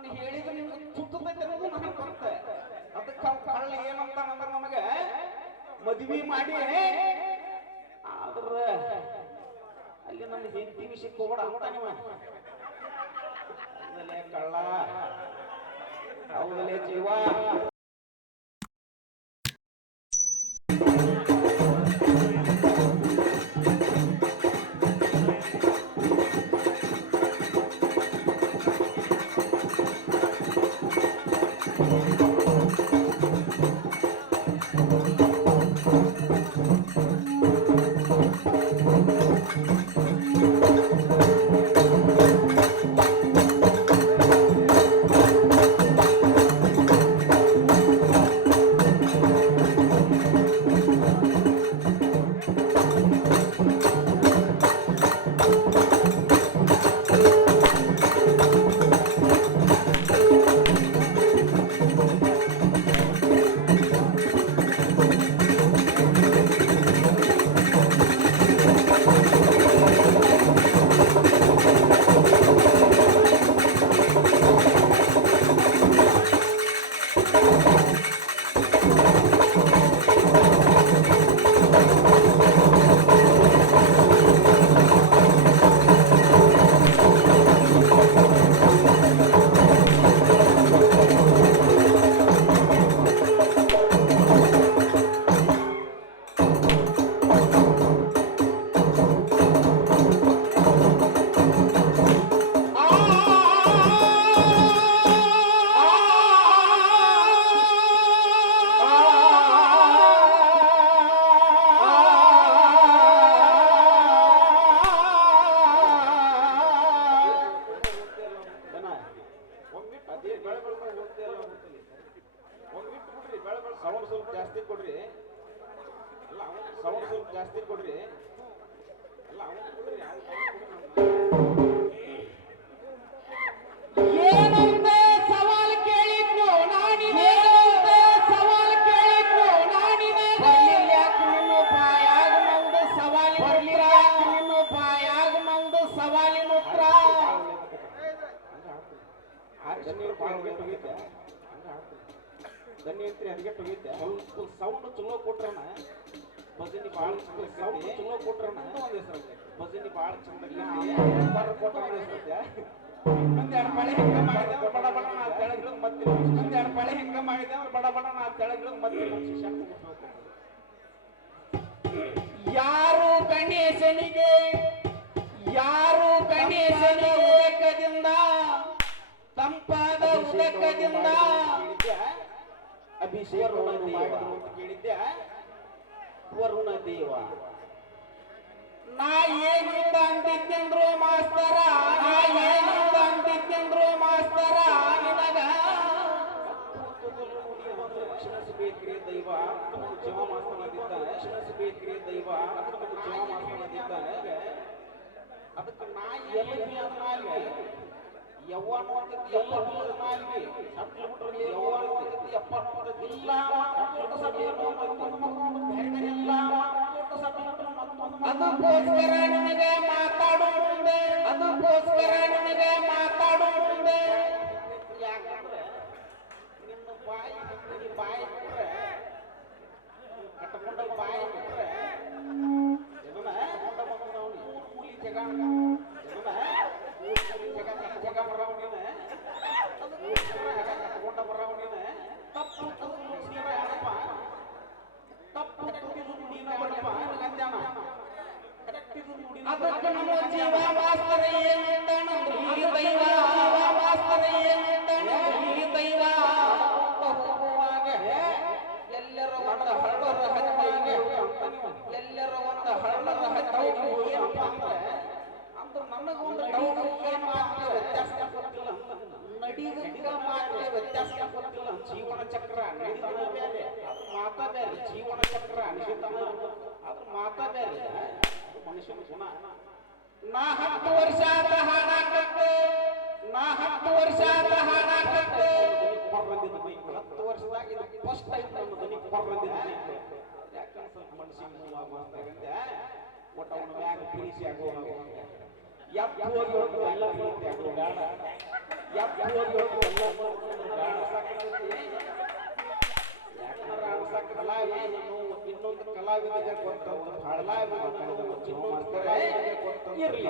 ಅದನ್ನ ಹೇಳಿದ್ರೆ ನಿಮ್ಗೆ ಸುತ್ತತೈತೆ ಅನ್ನೋದು ನನಗೆ ಬರುತ್ತೆ. ಅದಕ್ಕೆ ಕಳ್ಳ ಏನಂತ ಅಂದ್ರೆ ನಮಗೆ ಮದುವೆ ಮಾಡಿ ಆದ್ರ ಅಲ್ಲಿ ನನ್ನ ಹೆಂಡತಿ ವಿಷಯಕ್ಕೆ ಹೋಗೋಣ ಅಂತ ನೀವು ಕಳ್ಳ ಹೌದಲೇ ಜೀವ. ಜಾಸ್ತಿ ಕೊಡ್ರಿ ಏನಂತ ಸವಾಲ್ ಕೇಳಿದ್ರು ನಾನಿನ ಸವಾಲ್ ಕೇಳಿದ್ರು ನಾನಿನ ಯಾಕೆ ನಿಮ್ಮ ಬಾಯಾಗ ನಮ್ದು ಸವಾಲಿನ ಬರ್ಲಿರ ನಿಮ್ಮ ಬಾಯಾಗ ನಮ್ದು ಸವಾಲಿನ ಉತ್ತರ ದನಿ ಅಂತ್ರಿ ಅದಕ್ಕೆ ಹೋಗಿದ್ದೆ ಸ್ವಲ್ಪ ಸೌಂಡ್ ಚಲೋ ಕೊಟ್ರಣ ಭಜನಿ ಭಾಳ ಸೌಂಡ್ ಚಲೋ ಕೊಟ್ರಣ ಒಂದು ಹೆಸರು ಭಜನಿ ಭಾಳ ಚಂದ ಕೊಟ್ಟ ಮುಂದೆ ಎರಡು ಮಳೆ ಹೆಂಗ ಮಾಡಿದೆ ಅವ್ರು ಬಡ ಬಡ ನಾ ತೆಳಗಿಳಿದು ಮತ್ತೆ ಮುಂದೆ ಎರಡು ಮಳೆ ಹೆಂಗ ಮಾಡಿದೆ ಅವ್ರು ಬಡ ಬಡ ನಾ ತೆಳಗಿಳಿದು ಮತ್ತೆ ಶಿಕ್ಷಣ ಯಾರು ಗಣೇಶನಿಗೆ ಉದಕದಿಂದ ತಂಪಾದ ಉದಕದಿಂದ ಅಭಿಷೇಕ ಮಾಡಿದ್ರು ಅಂತ ಕೇಳಿದ್ದೆ ವರುಣ ದೇವ. ನಾ ಏನಿಂದ ಅಂತಿದ್ದಂದ್ರು ಮಾಸ್ತರ ನಿನಗ ಕ್ಷಣಿಸಬೇಕ್ರಿ ದೈವ ಜೀವ ಮಾಸ್ತನದಿದ್ದ ಕ್ಷಣಿಸಬೇಕ್ರಿ ದೈವ ಜೀವ ಮಾಸ್ತನದಿದ್ದ ಅದಕ್ಕೆ ನಾ ಎಲ್ಲ ಯವ್ವನ ಎಲ್ಲ ನಾಲ್ಗೆ ಸಟ್ಲು ಬಿಟ್ರಲ್ಲಿ ಯವ್ವನ ಎಪ್ಪತ್ತು ಇಲ್ಲ ಅದಕ್ಕೋಸ್ಕರ ನಿನಗೆ ಮಾತಾಡೋ ಮುಂದೆ ಯಾಕಂದ್ರೆ ನಿನ್ನ ಬಾಯಿ ಬಿಟ್ರೆ ಕಟ್ಟಕೊಂಡ ಬಾಯಿ ಬಿಟ್ರೆ ಕೂಲಿ ಜಗ ಜಗ ಬರವಣಿನ ಕಟ್ಕೊಂಡ ಬರವಣಿನ ತಪ್ಪು ಅದಕ್ಕೆ ನಮ್ಮ ಜೀವ ಮಾಸ್ತರ ಏನಿದ್ದಾನಂದ್ರೆ ಈ ದೈವ ಹೋಗುವಾಗ ಎಲ್ಲರೂ ಒಂದು ಹಳ್ಳರ ಹತ್ತಿಗೆ ಏನಪ್ಪ ಅಂದ್ರೆ ನನಗೊಂದು ಏನು ಮಾತ್ರ ವ್ಯತ್ಯಾಸ ಗೊತ್ತಿಲ್ಲ ನಡಿಗ ಮಾತ್ರ ವ್ಯತ್ಯಾಸ ಗೊತ್ತಿಲ್ಲ ಜೀವನ ಚಕ್ರ ನಡೀತಾನ ಬೇರೆ ಅದು ಮಾತಾ ಬೇರೆ ಜೀವನ ಚಕ್ರ ನಡೀತಾನ ಅದು ಮಾತಾ ಬೇರೆ ಮನುಷ್ಯನ ಗುಣ. ನಾ 10 ವರ್ಷ ಆದ ಹಾಡಾಕತ್ತೆ 10 ವರ್ಷದಾಗ ಇದು ಫಸ್ಟ್ ಟೈಮ್ ನಮ್ಮ ದನಿ ಬರ್ಬಂದಿದ್ದೆ ಯಾಕಂದ್ರೆ ಸ್ವಲ್ಪ ಮನುಷ್ಯನ ಮೂವ ಮಾಡ್ತಾಗಂತೆ ಒಟ್ಟ ಅವನ ಮ್ಯಾಗ ತಿಳಿಸಿ ಆಗೋಣ ಯಪ್ಪ ಹೋಗಿ ಹೋಗಿ ಎಲ್ಲ ಬರುತ್ತೆ ಅದು ಬೇಡ ಯಪ್ಪ ಹೋಗಿ ಹೋಗಿ ಎಲ್ಲ ಯಾಕಂದ್ರೆ ಅನ್ಸಕ್ ಕಲಾವಿದನು ಇನ್ನೊಂದು ಕಲಾವಿದಗೆ ಗೊತ್ತಂತ ಕಲಾವಿದನು ಇನ್ನೊಂದು ಕಲಾವಿದಗೆ ಗೊತ್ತಂತ ಇರಲಿ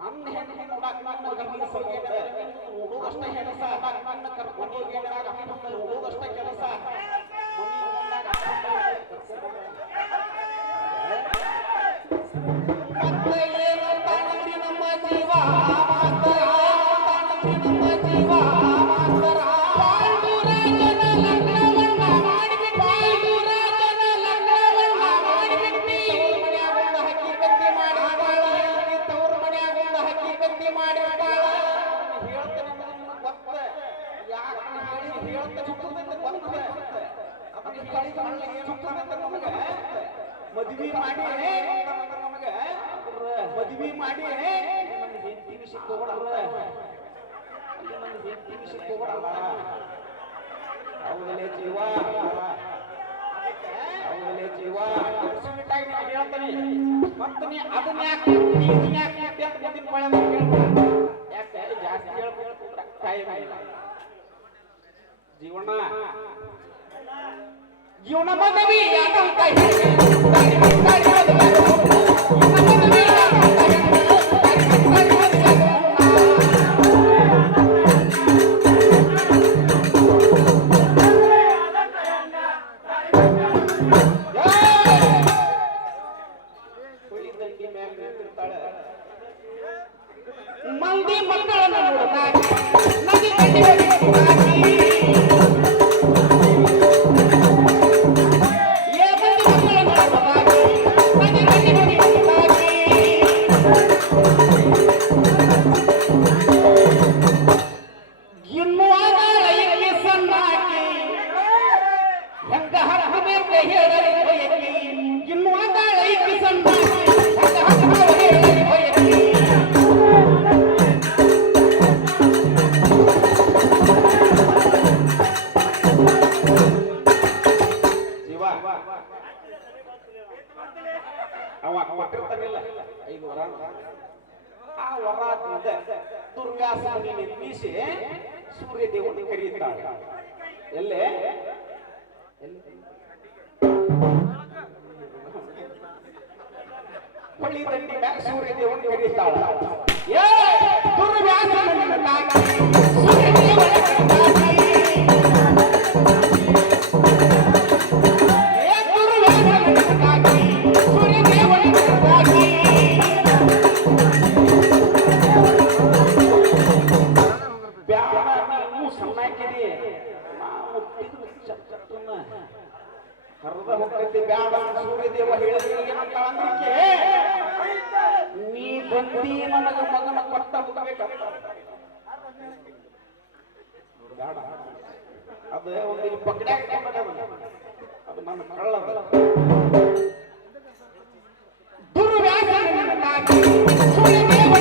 ನನ್ನ ಹೆಣ್ಣು ನೋಡಕ್ ನನ್ನ ನೋಡೋದಷ್ಟೇ ಕೆಲಸ ನನ್ನ ಕರ್ಕೊಂಡು ಹೋಗಿ ನೋಡೋದಷ್ಟೇ ಕೆಲಸ ಮತ್ತೆ ಏನು ತಾಣಿ ನಮ್ಮ ಜೀವ ನಮ್ಮ ಜೀವ ಮದುವೆ ಮಾಡಿ ನಮಗೆ ಮದುವೆ ಮಾಡಿ ನನ್ನ ಹೆಂಡತಿ ವಿಷಯಕ್ಕೆ ಹೋಗೋಣ ನನ್ನ ಹೆಂಡತಿ ವಿಷಯಕ್ಕೆ ಹೋಗೋಣ ಅವಳೇ ಜೀವ ಅವಳೇ ಜೀವ ಹೇಳ್ತಾನೆ ಮತ್ತೆ ನೀ ಅದನ್ನ ಯಾಕೆ ಇದನ್ನ ಯಾಕೆ ಮುಂದಿನ ಪಳೆ ಯಾಕೆ ಜಾಸ್ತಿ ಹೇಳ್ಬೇಕು ಟೈಮ್ ಇಲ್ಲ ಜೀವನ ಜೀವನ ಮದುವೆ ಯಾಕಂತ ಮಂದಿ ಮಕ್ಕಳನ್ನು ನೋಡೋದಾಗಿ ನದಿ ಆ ವರ ದುರ್ವ್ಯಾಸ ನಿರ್ಮಿಸಿ ಸೂರ್ಯ ದೇವನು ಕರೆಯುತ್ತಾಳೆ ಎಲ್ಲೇ ಹೊಳಿ ದಂಡಿ ಮ್ಯಾಗ ಸೂರ್ಯ ದೇವನು ಕರೆಯುತ್ತಾಳ ದುರ್ವ್ಯಾಸ ಸೂರ್ಯ ಹರದ ಹೋಗ್ತೈತಿ ಬ್ಯಾಡ ಸೂರ್ಯದೇವ ಹೇಳಿದ್ರೆ ಏನಂತ ಅಂದ್ರಿಕೆ ನೀ ಬಂದಿ ನನಗ ಮಗನ ಕೊಟ್ಟ ಹೋಗಬೇಕಂತ ಬ್ಯಾಡ ಅದು ಒಂದು ಪಕ್ಕಡ್ಯಾಗ ಅದು ನನ್ನ ಕಳ್ಳದ ದುರ್ವ್ಯಾಸ ಸೂರ್ಯದೇವ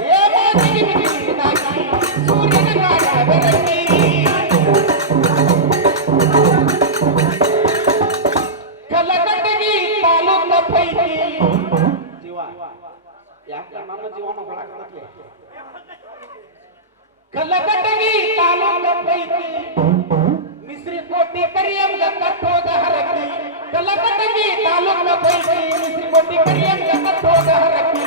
Yeah! ಯಾಕ ನನ್ನ ಜೀವನ ಹೊಳಾಕತ್ಲೆ ಕಲ್ಲಕಟಗಿ ತಾಲೂಕ ಪೈಕಿ ಮಿಶ್ರಿ ಕೋಟಿ ಕರಿಯಂಗ ಕಟ್ಟೋಗ ಹರಕಿ ಕಲ್ಲಕಟಗಿ ತಾಲೂಕ ಪೈಕಿ ಮಿಶ್ರಿ ಕೋಟಿ ಕರಿಯಂಗ ಕಟ್ಟೋಗ ಹರಕಿ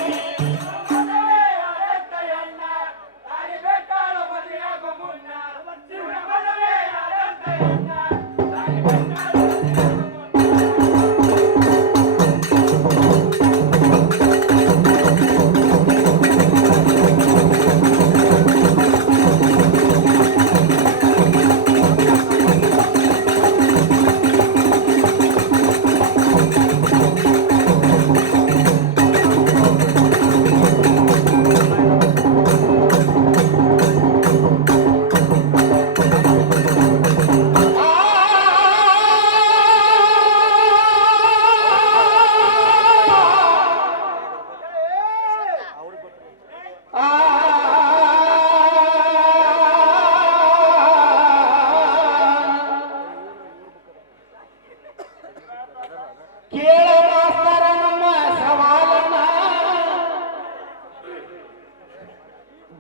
ಕೇಳ ಮಾಸ್ತರ ನಮ್ಮ ಸವಾಲನ್ನ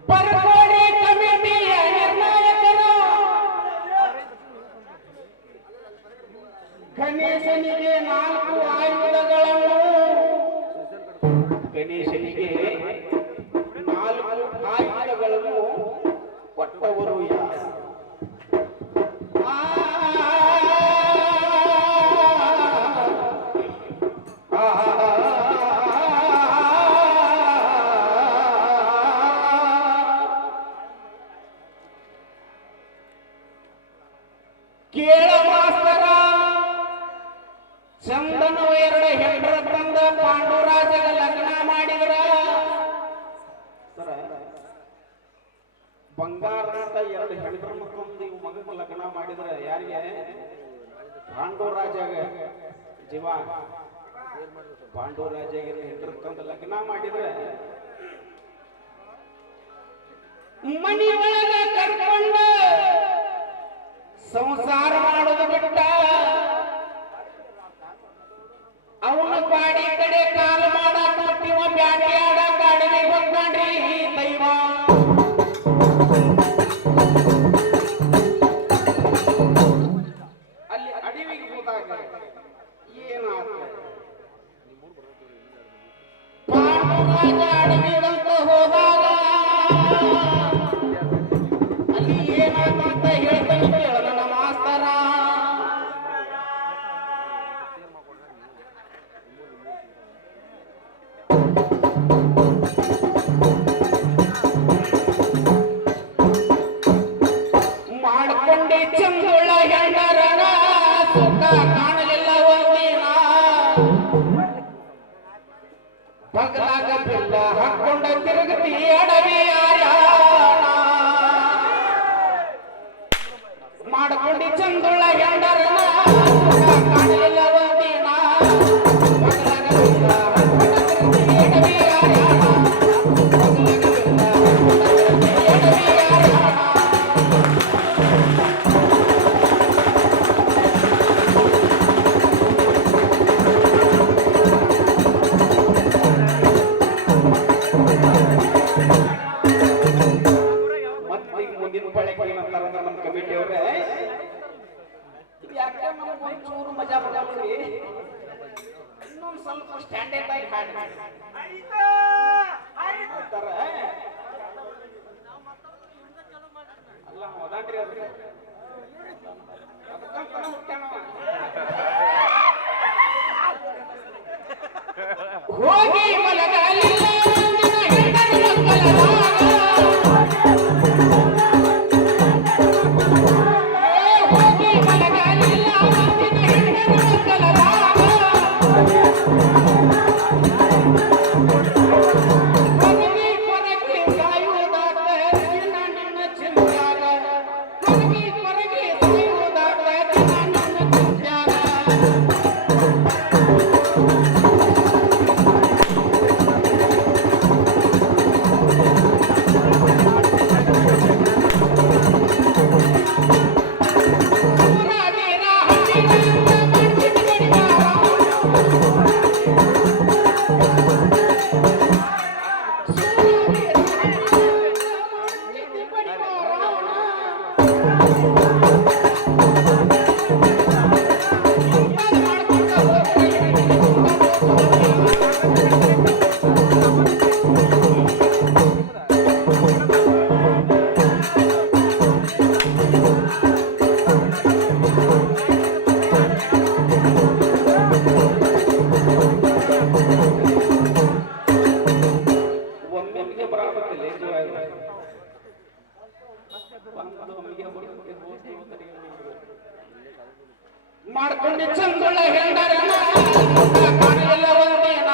ಬರ್ಕೋಡಿ ಕಮಿಟಿಯ ನಿರ್ಣಾಯಕರು ಗಣೇಶನಿಗೆ 4 ಆಯುಧಗಳನ್ನು ಗಣೇಶನಿಗೆ 4 ಆಯುಧಗಳನ್ನು ಕೊಟ್ಟವರು ಯಾರು? ಕೇಳ ಮಾಸ್ತರ ಚಂದನು 2 ಹೆಂಡ್ರ ತಂದ ಪಾಂಡುರಾಜಗ ಲಗ್ನ ಮಾಡಿದ್ರ ಸರ ಬಂಗಾರದ 2 ಹೆಣ್ರನ್ನು ಕೊಂದು ಇವು ಮಗನ ಲಗ್ನ ಮಾಡಿದ್ರೆ ಯಾರಿಗೆ? ಪಾಂಡುರಾಜಾಗ ಜೀವ ಪಾಂಡುರಾಜಾಗ ಹೆಂಡ್ರ ತಂದು ಲಗ್ನ ಮಾಡಿದ್ರೆ ಮನಿ ಒಳಗ ಕರ್ಕೊಂಡ ಸಂಸಾರ ಮಾಡೋದು ಬಿಟ್ಟ ಅವನ ಬಾಡಿ ಕಡೆ ಕಾಲು ಮಾಡಾಕ ಮತ್ತಿವ ಬ್ಯಾಟಿ ಆಡಾಕ ಅಡವಿ ಹೋಗ್ಕೊಂಡ್ರಿ ದೈವ ಅಲ್ಲಿ ಅಡವಿಗೆ ಹೋದಾಗ ಏನಾಗ್ತದೆ? ಪಾಂಡುರಾಜ ಅಡವಿಗಂತ ಹೋದಾಗ ಅಲ್ಲಿ ಏನಾಗಂತ ಹೇಳ್ತಾನೆ ಕೇಳ ನನ್ನ ಮಾಸ್ತರ ಮಾಡ್ಕೊಂಡಿ ಚಂದುಳ ಹೆಂಡರನ ಸುಖ ಕಾಣಲಿಲ್ಲ ಒಂದಿನ ಬಗಲಾಗ ಬಿಲ್ಲ ಹಾಕೊಂಡ ತಿರುಗತಿ ಅಡವಿ ಮಾಡ್ಕೊಂಡಿ ಚಂದುಳ ಹೆಂಡರನ ಕಾಣಲಿಲ್ಲ ಒಂದಿನ ಬಗಲಾಗ ಬಿಲ್ಲ ಹಾಕೊಂಡ ತಿರುಗತಿ ಅಡವಿ ಮುಂದಿನ ಪಳೆಗೆ ಏನಂತಾರ ನಮ್ಮ ಕಮಿಟಿ ಅವ್ರೆ, ಯಾಕೆ ನಮಗೆ ಒಂಚೂರು ಮಜಾ ಬರಲ್ರಿ, ಇನ್ನೊಂದು ಸ್ವಲ್ಪ ಸ್ಟ್ಯಾಂಡರ್ಡ್ ಆಗಿ ಹಾಡಿ ಅಂತಾರ. ಅಲ್ಲ ಹೋದಾಡ್ರಿ ಅದ್ರಿ ಅದಕ್ಕಂತ ಹುಟ್ಟಾನವ. ಹೋಗಿ ಮಲಗಲಿಲ್ಲ ಹೆಂಡರ ಮಕ್ಕಳ ಮಾಡ್ಕೊಂಡು ಚಂದುಳ್ಳ ಹೆಂಡರನ ಕಾಣಲಿಲ್ಲ ಒಂದಿನ